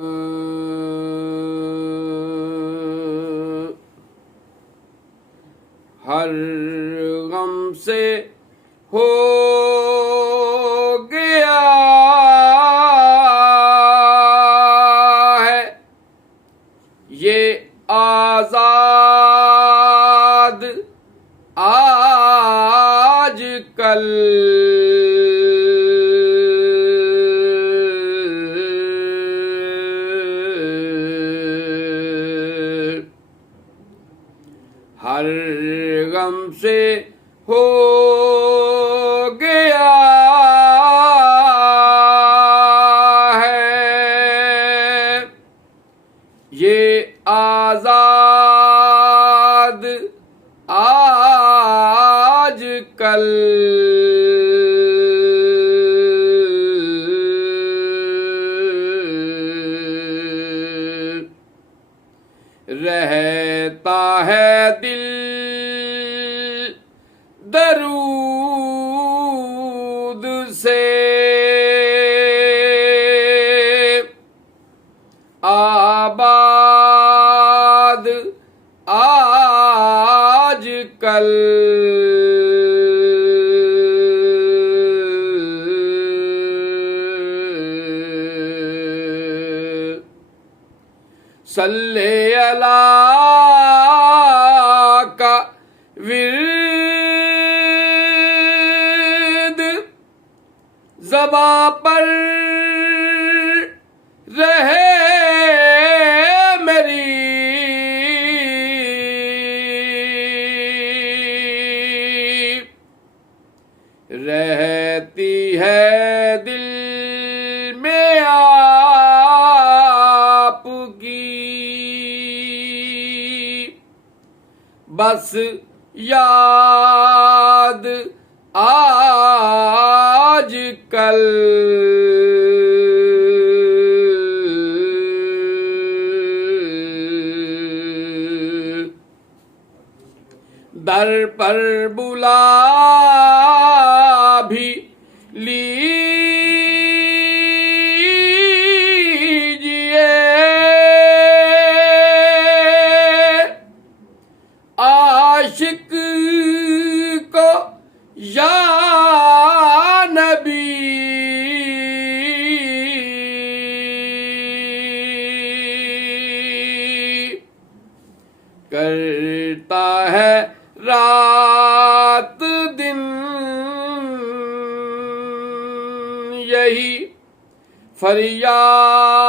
हर गम से हो गया है ये आजाद आज कल। हर गम से हो गया है ये आजाद आज कल। रहता है दिल दरूद से आबाद आज कल। सल्ले अला का विर्द ज़बां पर रहे मेरी रहती है दिल में आपकी बस याद आज कल। दर पर बुला भी लीजिए आशिक को या नबी करता है रात दिन यही फरियाद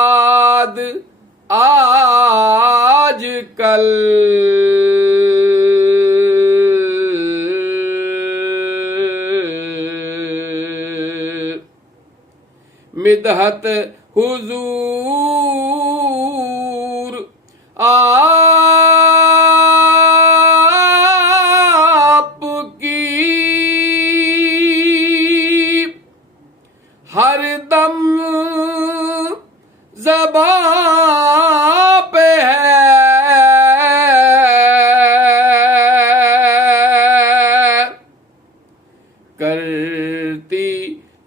आज कल। मिदहत हुजूर आपकी हर दम ज़बां पे है करती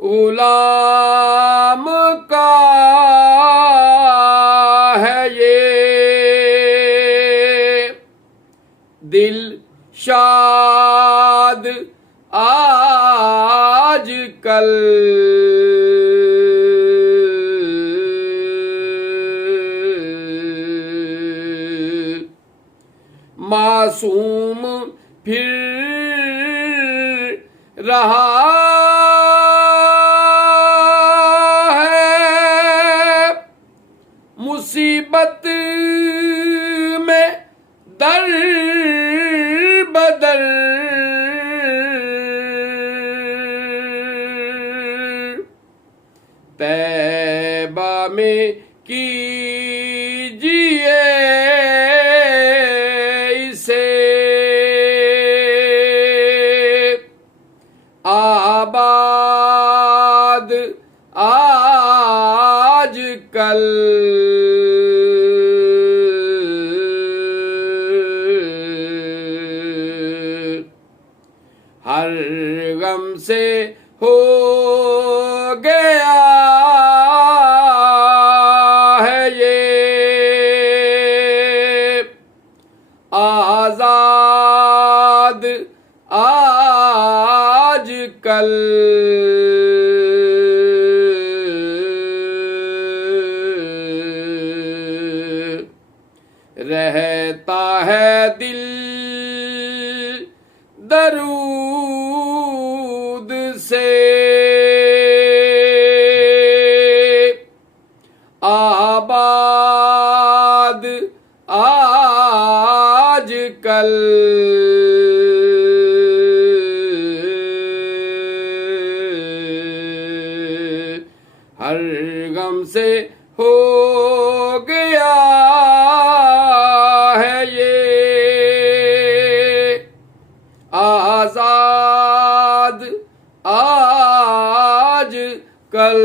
गुलाम का है ये दिल शाद आज कल। मासूम फिर रहा मुसीबत में दर बदर तैबा में कीजिए इसे आबाद आज कल। हर गम से हो गया है हर गम से हो गया है ये आजाद आज कल